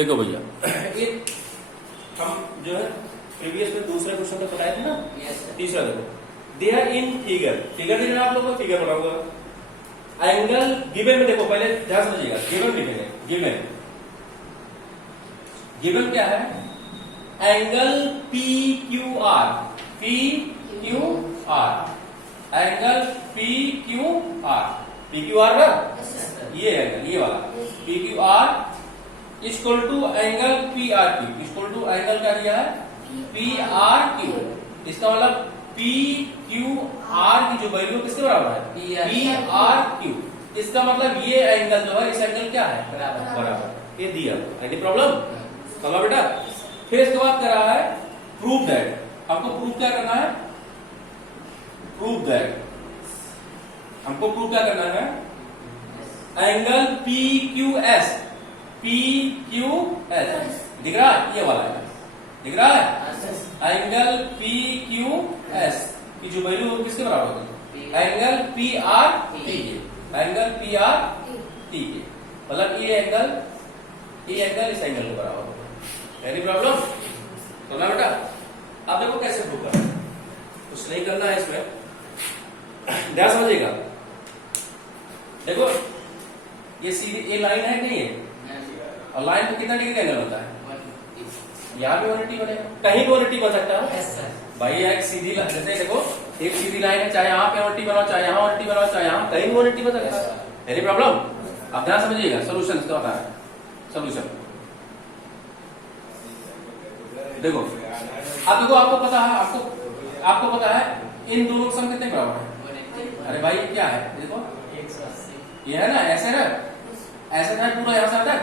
देखो भैया एक हम जो है प्रीवियस में दूसरे क्वेश्चन में बताए थे ना। तीसरा देखो, they are in figure, figure दिख रहा है आप लोगों को, फिगर बनाऊंगा। एंगल गिवन में देखो, पहले ध्यान समझिएगा, गिवन लिखेंगे। गिवन गिवन क्या है? Angle P Q R, P Q R, angle P Q R, P Q R ना, ये एंगल ये वाला P Q R equal to angle P R Q, equal to angle क्या दिया है? P R Q. इसका मतलब पी क्यू आर की जो वैल्यू किसके बराबर है? P R Q. इसका मतलब ये एंगल जो है, इस एंगल क्या है? बराबर। ये दिया। Any problem? चलो बेटा, फिर इसके बाद कर रहा है प्रूव दैट। आपको प्रूव क्या करना है? प्रूव दैट हमको प्रूव क्या करना है? Angle P Q S, P Q S दिख रहा है? ये वाला है, दिख रहा है? एंगल पी क्यू एस की जो वैल्यू किसके बराबर होगी? एंगल पी आर टी के, एंगल पी आर टी के। मतलब ये एंगल इस एंगल के बराबर होगा। Any problem? तो ना बेटा, अब देखो कैसे प्रूव करना है। कुछ नहीं करना है इसमें, ध्यान समझिएगा। देखो ये सीधी ये लाइन है कि नहीं है? और लाइन पे कितना डिग्री एंगल होता है? यहाँ भी 180 बनेगा, कहीं भी 180 बन सकता है भाई। एक सीधी लाइन, जैसे देखो एक सीधी लाइन है, चाहे यहाँ पे 180 बनाओ, चाहे यहाँ 180 बनाओ, चाहे यहाँ कहीं भी 180 बन सकता है। Any problem? अब ध्यान समझिएगा, सोल्यूशन इसका बता है। सोल्यूशन देखो, अब देखो आपको पता है, आपको पता है इन दोनों सम कितने बराबर है? अरे भाई क्या है? देखो ये है ना, ऐसे ना, ऐसे था पूरा यहाँ से आता है,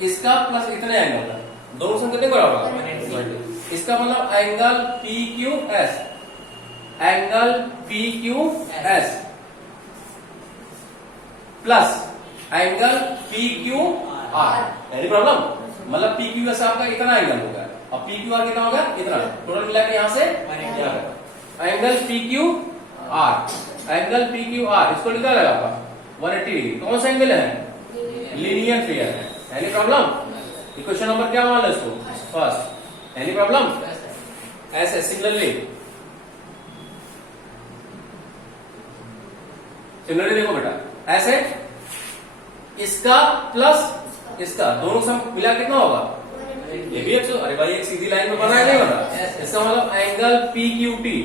इसका प्लस इतने एंगल का, दोनों सम कितने बराबर है? इसका मतलब angle P Q S, angle P Q S plus angle P Q R. Any problem? मतलब पी क्यू एस आपका इतना एंगल होगा और पी क्यू आर कितना होगा? इतना। टोटल मिला के यहाँ से angle P Q R, angle P Q are इसको लिखा लगा आपका 180 डिग्री। कौन सा एंगल है? लीनियर फिगर है। Any problem? क्वेश्चन नंबर क्या मान लो इसको? फर्स्ट। Any problem? ऐसे सिमिलरली देखो बेटा, ऐसे इसका प्लस इसका दोनों सम मिला कितना होगा? ये भी 100। अरे भाई एक सीधी लाइन में बना है, नहीं बना? इसका मतलब angle P Q T,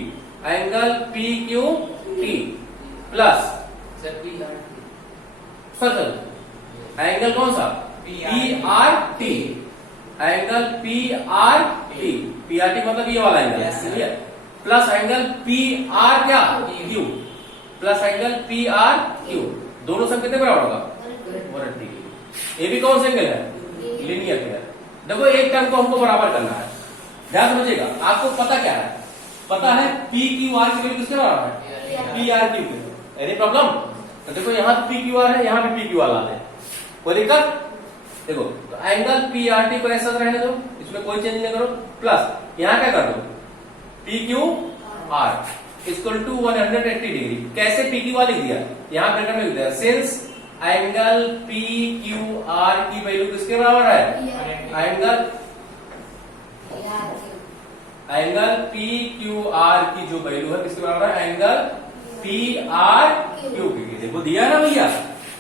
angle P Q T plus sir angle कौन सा? P R T, angle P R T, P R T मतलब ये वाला angle, plus angle P R क्या? Q, plus angle P R Q. दोनों sum कितने बराबर होगा? 180। ये भी कौन सा एंगल है? Linear figure. देखो एक टर्म को हमको बराबर करना है, ध्यान समझिएगा। आपको पता क्या है? पता है पी क्यू आर की वैल्यू किसके बराबर है? पी आर क्यू के। Any problem? तो देखो यहाँ पी क्यू आर है, यहाँ भी पी क्यू आर है, कोई दिक्कत? देखो तो एंगल पी आर टी को ऐसा रहने दो, इसमें कोई चेंज नहीं करो, प्लस यहाँ क्या कर दो? P Q R equal to 180 degree. कैसे पी क्यू आर लिख दिया? यहाँ ब्रैकेट में लिख दिया, since angle P Q R की वैल्यू किसके बराबर है? एंगल पी क्यू आर की जो वैल्यू है किसके बराबर है? एंगल पी आर क्यू की। देखो दिया ना भैया,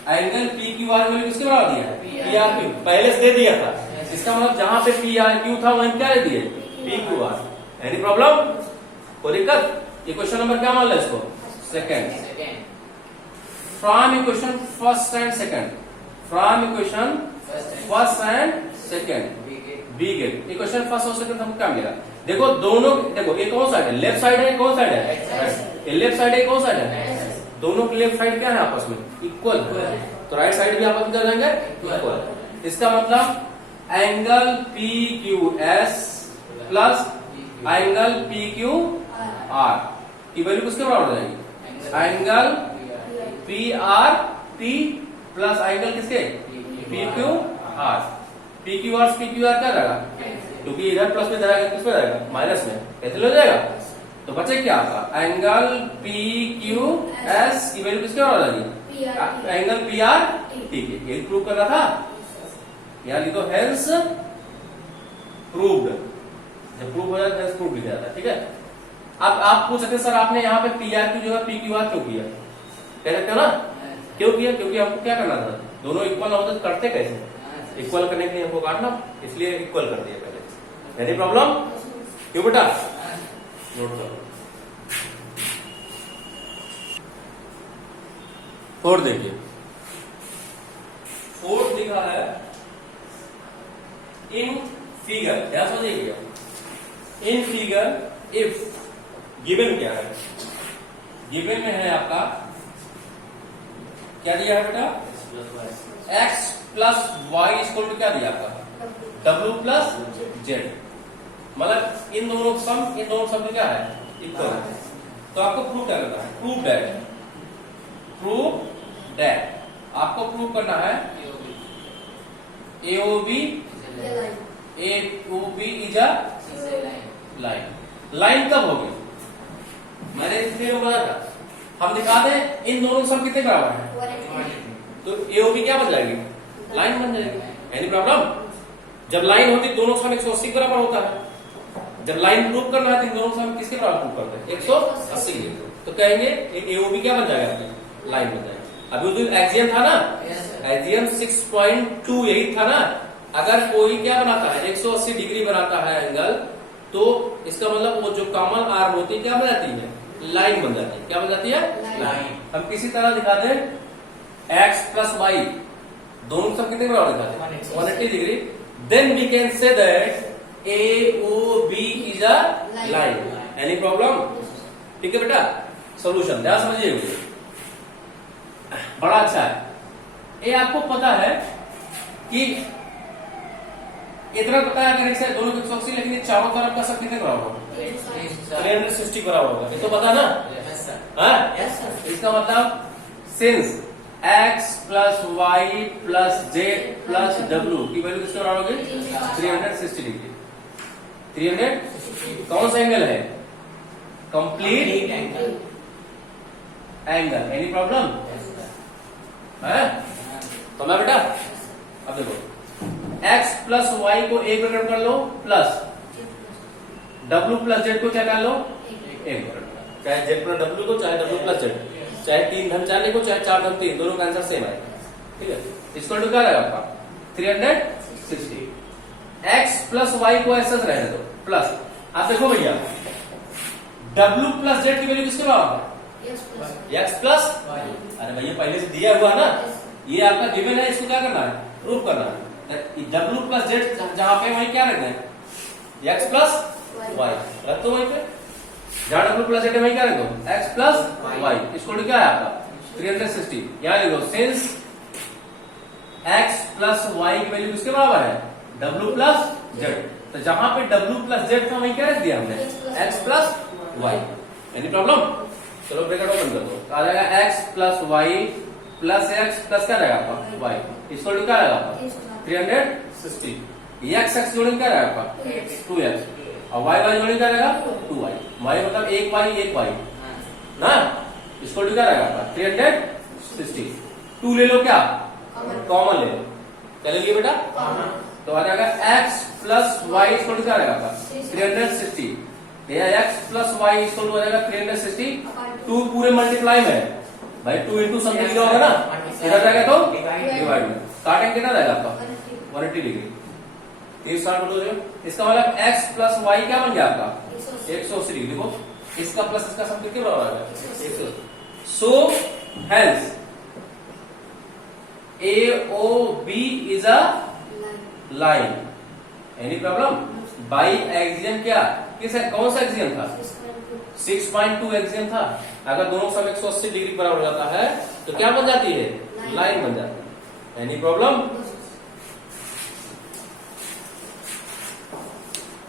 angle P Q are value किसके बराबर दिया? P R Q. पहले से दे दिया था, इसका मतलब जहां पे पी आर क्यू था वहीं क्या दे दिए? P Q R. Any problem? कोई दिक्कत? ये क्वेश्चन नंबर क्या मान लो इसको? Second. From equation first and second, from equation first and second we get. Equation first और सेकेंड हमको क्या मिलेगा? देखो दोनों, देखो ये कौन साइड है? लेफ्ट साइड है, कौन साइड है? ये लेफ्ट साइड है, कौन साइड है? दोनों की लेफ्ट साइड क्या है आपस में? इक्वल। तो राइट साइड भी आपस में क्या जाएंगे? इक्वल। इसका मतलब angle P Q S plus angle P Q R की वैल्यू किसके बराबर हो जाएगी? Angle P R T plus angle किसके? P Q R. P Q R क्या रहेगा? क्योंकि इधर प्लस में जाएगा, किस में जाएगा? माइनस में। कैसे हो जाएगा? तो बचे क्या आपका? एंगल पी क्यू एस की वैल्यू किसके बराबर आ जाएगी? एंगल पी आर टी के। ये प्रूव करना था। यहाँ लिखो हेंस प्रूव्ड, जब प्रूव हो जाता है हेंस प्रूव्ड लिखा जाता है, ठीक है। अब आप पूछ सकते सर आपने यहाँ पे PRQ जो है PQR क्यों किया, कह सकते हो ना क्यों किया, क्योंकि हमको क्या करना था, दोनों इक्वल होते तो करते कैसे, इक्वल करने के लिए हमको काटना, इसलिए इक्वल कर दिया पहले। एनी प्रॉब्लम, क्यों बेटा, नोट करो। फोर्थ देखिए, फोर्थ लिखा है इन फिगर, क्या समझिएगा, इन फिगर इफ गिवन क्या है, गिवन में है आपका क्या दिया है बेटा, x plus y equal to क्या दिया आपका w प्लस जेड, मतलब इन दोनों सम में क्या है इक्वल है। तो आपको प्रूव क्या करना है, प्रूव दैट आपको प्रूव करना है AOB is a line. Line कब होगी, मैंने इसलिए बताया था, हम दिखा दें इन दोनों सम कितने बराबर है, तो AOB क्या बन जाएगी, लाइन बन जाएगी। एनी प्रॉब्लम, जब लाइन होती दोनों सम 180 के बराबर होता है, जब लाइन प्रूव करना है तो इन दोनों सम किसके बराबर प्रूव करते हैं 180 के, तो कहेंगे AOB क्या बन जाएगा, लाइन बन जाएगा। अभी उस दिन एक्सियम था ना, एक्सियम 6.2 यही था ना, अगर कोई क्या बनाता है 180 डिग्री बनाता है एंगल, तो इसका मतलब वो जो कॉमन आर्म होती है क्या बन जाती है, लाइन बन जाती है, क्या बन जाती है, लाइन। हम किसी तरह दिखाते हैं x प्लस वाई दोनों सब कितने बराबर दिखाते हैं 180 degree, then we can say that AOB is a line. Any problem, ठीक है बेटा, सॉल्यूशन ध्यान समझिए, बड़ा अच्छा है। ये आपको पता है कि इतना पता है अगर इसे दोनों 180, लेकिन ये चारों तरफ का सब कितने बराबर होगा 360 बराबर होगा, ये तो पता ना, इसका मतलब since x plus y plus z plus डब्ल्यू की वैल्यू किसके बराबर होगी 360 डिग्री। 300 कौन सा एंगल है, कंप्लीट एंगल। एनी प्रॉब्लम है, तो मैं बेटा अब देखो x प्लस वाई को एक ब्रैकेट कर लो, प्लस w प्लस जेड को क्या कर लो एक ब्रैकेट, चाहे z प्लस w को चाहे w प्लस जेड, चाहे 3 धन 4 को चाहे 4 धन 3, दोनों का आंसर सेम आएगा, ठीक है। इसको क्या रहेगा आपका 360, x प्लस वाई को ऐसा रहने दो, प्लस आप देखो भैया w प्लस जेड की वैल्यू किसके बराबर है, x प्लस, अरे भैया पहले से दिया हुआ ना, ये आपका गिवन है, इसको क्या करना है प्रूव करना है। w प्लस जेड जहां पे वही क्या रहता है x प्लस वाई, रख दो वहीं पे, जहां w प्लस जेड वही क्या रख दो x प्लस वाई, इसको क्या है आपका 360। यहाँ लिखो सिंस x प्लस वाई की वैल्यू किसके बराबर है w प्लस जेड, तो जहां पे w प्लस जेड था वही क्या रख दिया हमने x plus y. Any problem, चलो ब्रैकेट ओपन कर दो, आ जाएगा x plus y plus x plus क्या रहेगा आपका y, इसको क्या रहेगा आपका 360, x जोड़ेंगे क्या रहेगा आपका 2x, और y जोड़ेंगे क्या रहेगा 2y, y मतलब एक y ना, इसको क्या रहेगा आपका 360, 2 ले लो क्या कॉमन ले लो, क्या ले लिया बेटा, तो आ जाएगा x प्लस वाई इसको क्या रहेगा आपका 360, या x प्लस वाई इसको हो जाएगा 360, 2 पूरे मल्टीप्लाई में भाई 2 इंटू समथिंग लिखा होगा ना, इधर जाएगा तो डिवाइड में, काटेंगे कितना रहेगा आपका 180 डिग्री, 360 बोलो, इसका मतलब x प्लस वाई क्या बन गया आपका 180 डिग्री। देखो इसका प्लस इसका सब कितने बराबर है 180, so hence AOB is a line. Any problem, by axiom क्या किस है, कौन सा एक्सियम था 6.2 एक्सियम था, अगर दोनों सब 180 डिग्री बराबर हो जाता है तो क्या बन जाती है लाइन बन जाती है। एनी प्रॉब्लम,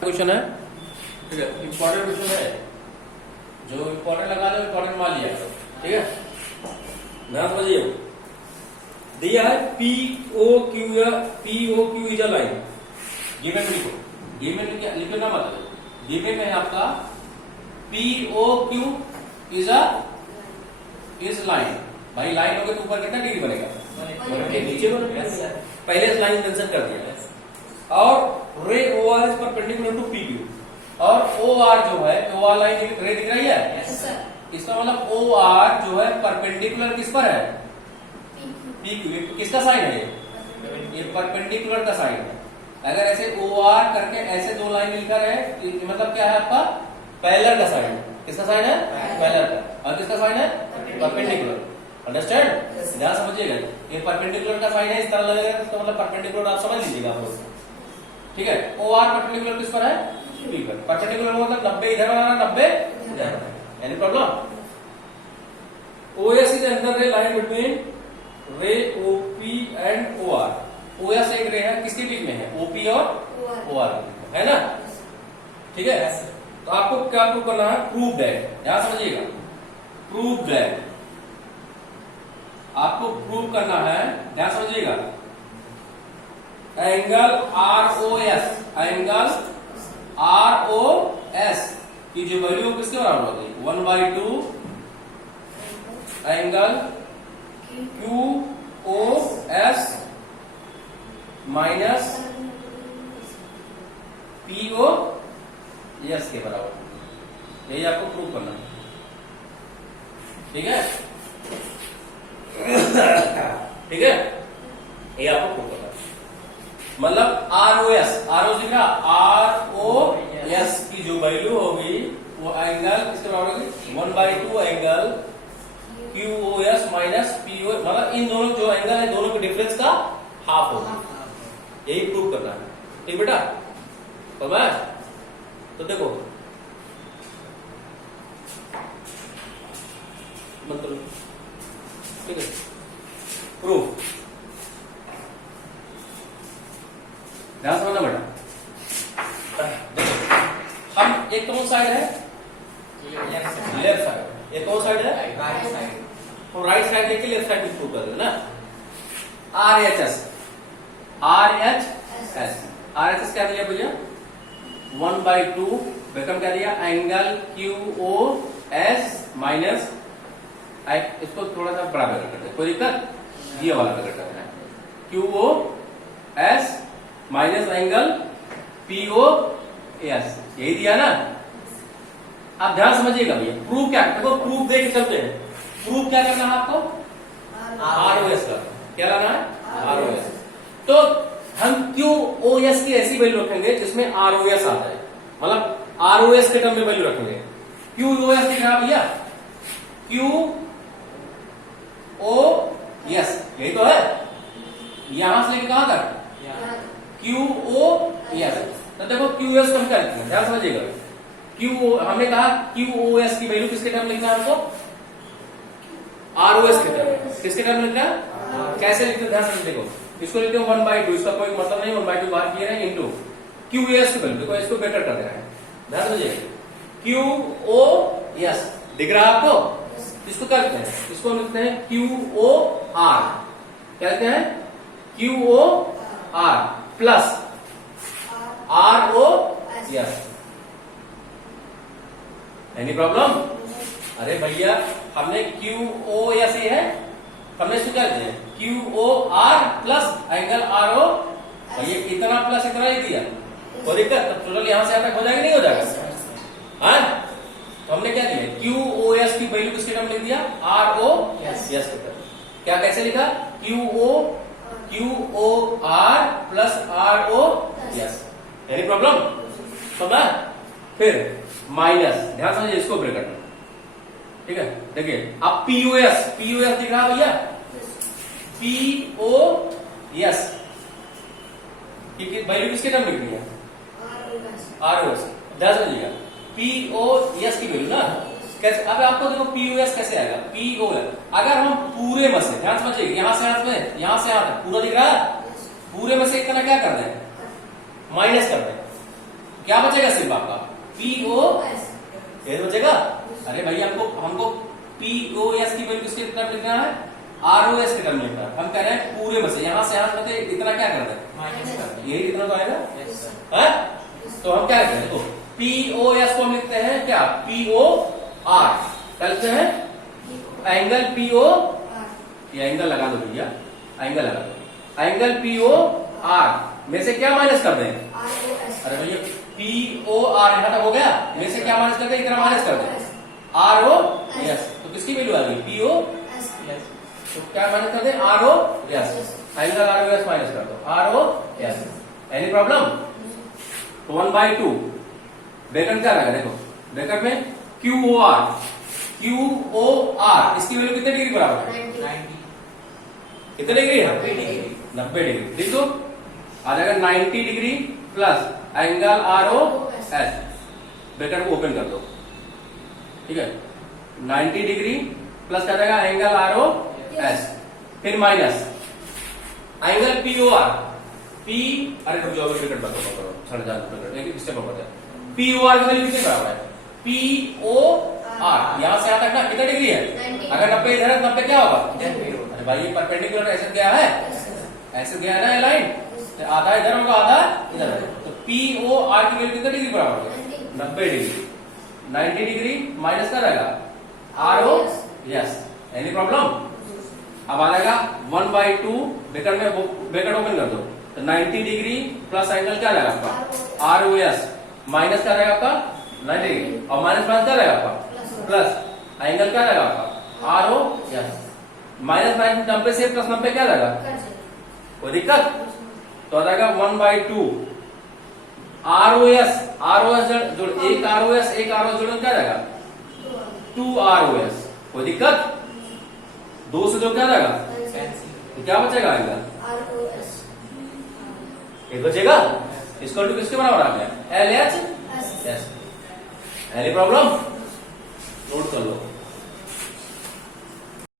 क्वेश्चन है, ठीक है, इंपॉर्टेंट क्वेश्चन है, जो इंपॉर्टेंट लगा दो इंपॉर्टेंट मान लिया, ठीक है ना, समझिए दिया है POQ is a line, given लिखो, गिवन लिखो ना, मतलब गिवन में आपका POQ इज लाइन, भाई लाइन होगा तो ऊपर कितना डिग्री बनेगा नीचे बनेगा, पहले लाइन मेंशन कर दिया है, परपेंडिकुलर टू पी क्यू। और ओ आर जो है, ओ आर लाइन रे दिख रही है, इसका मतलब ओ आर जो है परपेंडिकुलर किस पर है, पी क्यू। किसका साइन है ये परपेंडिकुलर का साइन है। अगर ऐसे ओ आर करके ऐसे दो लाइन मिलकर है, मतलब क्या है आपका पैरेलल का साइन है। किसका साइन है, पैरेलल का। और किसका साइन है, परपेंडिकुलर। अंडरस्टैंड, ध्यान समझिएगा। ये परपेंडिकुलर का साइन है, इस तरह लगेगा तो मतलब परपेंडिकुलर आप समझ लीजिएगा आप लोग। ठीक है, ओ आर परपेंडिकुलर किस पर है, पी पर। परपेंडिकुलर मतलब 90 इधर बनाना, 90 इधर। Any problem? OS is another रे लाइन बिटवीन रे OP एंड OR। OS एक रे है, किसके बीच में है, OP और OR है ना। ठीक है, तो आपको क्या प्रूव करना है, प्रूव दैट। ध्यान समझिएगा, प्रूव दैट आपको प्रूव करना है। ध्यान समझिएगा, एंगल ROS, एंगल ROS की जो वैल्यू किसके बराबर होगी, 1/2 एंगल QOS माइनस POS के बराबर। यही आपको प्रूव करना है। ठीक है, ठीक है, ये आपको प्रूव करना है। मतलब ROS दिख रहा, ROS की जो वैल्यू होगी वो एंगल किसके बराबर होगी, 1/2 एंगल QOS माइनस POS। मतलब इन दोनों जो एंगल है, दोनों के डिफरेंस का हाफ होगा। यही प्रूव करना है। ठीक बेटा, तो देखो मतलब, ठीक है, प्रूफ। ध्यान समझना बेटा। देखो, हम एक कौन साइड है, लेफ्ट साइड। एक कौन साइड है, राइट साइड। तो राइट साइड लेके लेफ्ट साइड प्रूव कर देना। RHS क्या दिया भैया, 1/2 बेकम क्या दिया, एंगल QOS माइनस, इसको थोड़ा सा बड़ा ब्रैकेट करते हैं, कोई दिक्कत, ये वाला ब्रैकेट करना है, QOS माइनस एंगल POS। यही दिया ना। आप ध्यान समझिएगा भैया, प्रूफ क्या, देखो प्रूफ देख के चलते हैं। प्रूफ क्या करना है आपको, ROS का क्या लाना है, ROS। तो हम QOS की ऐसी वैल्यू रखेंगे जिसमें ROS आता है, मतलब ROS के टर्म में वैल्यू रखेंगे। QOS दिख रहा भैया, QOS यही तो है, यहां से लेके कहां तक, QOS। तो देखो QOS को हम क्या लिखते हैं, ध्यान समझिएगा। हमने कहा QOS की वैल्यू किसके टर्म लिखना है हमको, ROS के टर्म। किसके टर्म लिखना है, कैसे लिखते हैं, ध्यान समझ। देखो इसको लिखते हैं 1/2, इसका कोई मतलब नहीं, 1/2 बाहर किए हैं, इंटू QOS की वैल्यू। देखो इसको बेटर कर दे रहे हैं, ध्यान समझिए। QOS दिख रहा है आपको, इसको क्या लिखते हैं, इसको हम लिखते हैं QOR। क्या लिखते हैं, QOR plus ROS। Any problem? अरे भैया हमने QOS है, हमने इसको क्या लिखते हैं, QOR प्लस एंगल RO। भैया इतना प्लस इतना ही दिया, कोई दिक्कत, तब टोटल यहां से यहाँ तक हो जाएगा, नहीं हो जाएगा। हाँ, तो हमने क्या दिया, QOS की वैल्यू किसके टर्म लिख दिया, ROS के टर्म। क्या कैसे लिखा, QOR plus ROS। Any problem? समझा? फिर माइनस, ध्यान समझिए, इसको ब्रेक करना। ठीक है, देखिए अब POS दिख रहा भैया, POS की वैल्यू किसके टर्म लिखनी है, ROS। ध्यान समझिएगा, POS की वैल्यू ना कैसे, अब आपको देखो POS कैसे आएगा, POS अगर हम पूरे में से, ध्यान समझिए, यहां से यहां तक पूरा दिख रहा है, पूरे में से इतना क्या कर दें, माइनस कर दें, क्या बचेगा सिर्फ आपका POS, ये बचेगा। अरे भैया हमको POS की वैल्यू किसके टर्म लिखना है, ROS के टर्म लिखना है। हम कह रहे हैं पूरे में से, यहां से यहां तक इतना क्या कर दें, माइनस कर दें, यही इतना तो आएगा। तो हम क्या लिखते हैं, देखो POS को हम लिखते हैं क्या, POR। क्या लिखते हैं, एंगल POR, ये एंगल लगा दो भैया, एंगल लगा दो, एंगल POR में से क्या माइनस कर दें, अरे भैया POR यहाँ तक हो गया, में से क्या माइनस कर दे, इतना माइनस कर दे, ROS, तो किसकी वैल्यू आ गई, POS, तो क्या माइनस कर दे, ROS, एंगल ROS माइनस कर दो, ROS, एनी प्रॉब्लम? तो 1/2 ब्रैकेट क्या लगा, देखो ब्रैकेट में QOR, इसकी वैल्यू कितने डिग्री बराबर है, 90 कितने डिग्री है, 90 डिग्री, 90 डिग्री, लिख दो, आ जाएगा 90 degree plus angle ROS, bracket को ओपन कर दो, ठीक है, 90 डिग्री प्लस क्या जाएगा एंगल ROS, फिर माइनस एंगल POR, अरे रुक जाओ, ब्रैकेट बताओ, छड़ जा एक स्टेप और बताओ, POR की वैल्यू कितने बराबर है, POR यहां से यहां तक ना कितने डिग्री है, 90, अगर 90 इधर है तो 90 क्या होगा, इधर भी होगा, अरे भाई ये परपेंडिकुलर ऐसे गया है, ऐसे गया है ना ये लाइन, तो आधा इधर होगा आधा इधर, तो POR की वैल्यू कितने डिग्री बराबर है, 90 डिग्री, 90 डिग्री माइनस क्या रहेगा, ROS, एनी प्रॉब्लम? अब आ जाएगा 1/2 ब्रैकेट में, ब्रैकेट ओपन कर दो, तो 90 डिग्री प्लस एंगल क्या रहेगा आपका, ROS, माइनस क्या रहेगा आपका 90 डिग्री, और माइनस क्या रहेगा आपका प्लस, एंगल क्या रहेगा आपका ROS, माइनस 90 से प्लस 90 क्या रहेगा, कोई दिक्कत? तो आ जाएगा 1/2 ROS जोड़, एक ROS जोड़ क्या रहेगा, 2 ROS, कोई दिक्कत? 2 से जो क्या रहेगा, तो क्या बचेगा एंगल, एक बचेगा, इसको टू किसके बराबर आ गया, LHS, एनी प्रॉब्लम? नोट कर लो।